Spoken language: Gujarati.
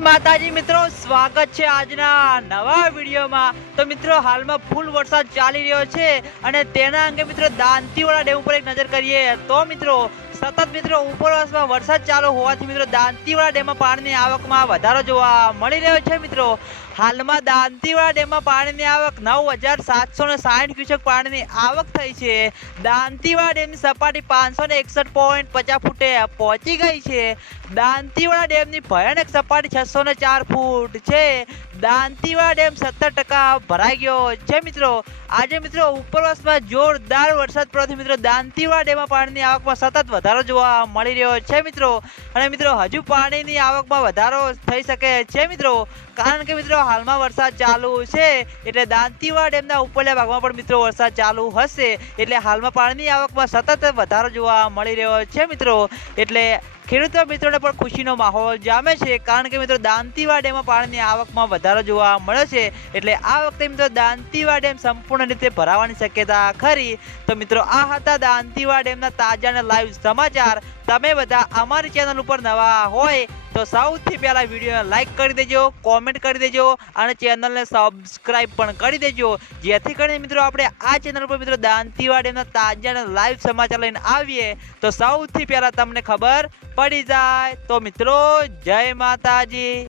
માતાજી, મિત્રો, સ્વાગત છે આજના નવા વિડીયોમાં. તો મિત્રો, હાલમાં ફૂલ વરસાદ ચાલી રહ્યો છે અને તેના અંગે, મિત્રો દાંતીવાળા ડેમ ઉપર એક નજર કરીએ તો, મિત્રો સતત મિત્રો ઉપરવાસમાં વરસાદ ચાલુ હોવાથી મિત્રો દાંતીવાડા ડેમમાં પાણીની આવકમાં વધારો જોવા મળી રહ્યો છે મિત્રો. હાલમાં દાંતીવાડા ડેમમાં પાણીની આવક નવ હજાર સાતસો ને સાઠ ક્યુસેક પાણીની આવક થઈ છે. દાંતીવાડા ડેમની સપાટી પાંચસો ને એકસઠ પોઈન્ટ પચાસ ફૂટે પહોંચી ગઈ છે. દાંતીવાડા ડેમની ભયાનક સપાટી છસો ને ચાર ફૂટ છે. દાંતીવાડા ડેમ સત્તર ટકા ભરાઈ ગયો છે મિત્રો, આજે મિત્રો ઉપરવાસમાં જોરદાર વરસાદ પડવાથી મિત્રો દાંતીવાડા ડેમમાં પાણીની આવકમાં સતત વધારો જોવા મળી રહ્યો છે, મિત્રો. અને મિત્રો, હજુ પાણીની આવકમાં વધારો થઈ શકે છે, મિત્રો. કારણ કે મિત્રો, હાલમાં વરસાદ ચાલુ છે. એટલે દાંતીવાડા ડેમના ઉપરલા ભાગમાં પણ મિત્રો વરસાદ ચાલુ હશે. એટલે હાલમાં પાણીની આવકમાં સતત વધારો જોવા મળી રહ્યો છે, મિત્રો. એટલે ખેડૂતો મિત્રોને પણ ખુશીનો માહોલ જામે છે, કારણ કે મિત્રો દાંતીવા ડેમમાં પાણીની આવકમાં વધારો જોવા મળે છે, એટલે આ વખતે મિત્રો દાંતીવા ડેમ સંપૂર્ણ રીતે ભરાવાની શક્યતા ખરી. તો મિત્રો, આ હતા દાંતીવા ડેમના તાજા અને લાઈવ સમાચાર. તમે બધા અમારી ચેનલ ઉપર નવા હોય તો સૌથી પહેલાં વિડીયોને લાઈક કરી દેજો કોમેન્ટ કરી દેજો અને ચેનલને સબસ્ક્રાઇબ પણ કરી દેજો. જેથી કરીને મિત્રો આપણે આ ચેનલ પર મિત્રો દાંતીવાડીના તાજા લાઈવ સમાચાર લઈને આવીએ, તો સૌથી પહેલાં તમને ખબર પડી જાય. તો મિત્રો, જય માતાજી.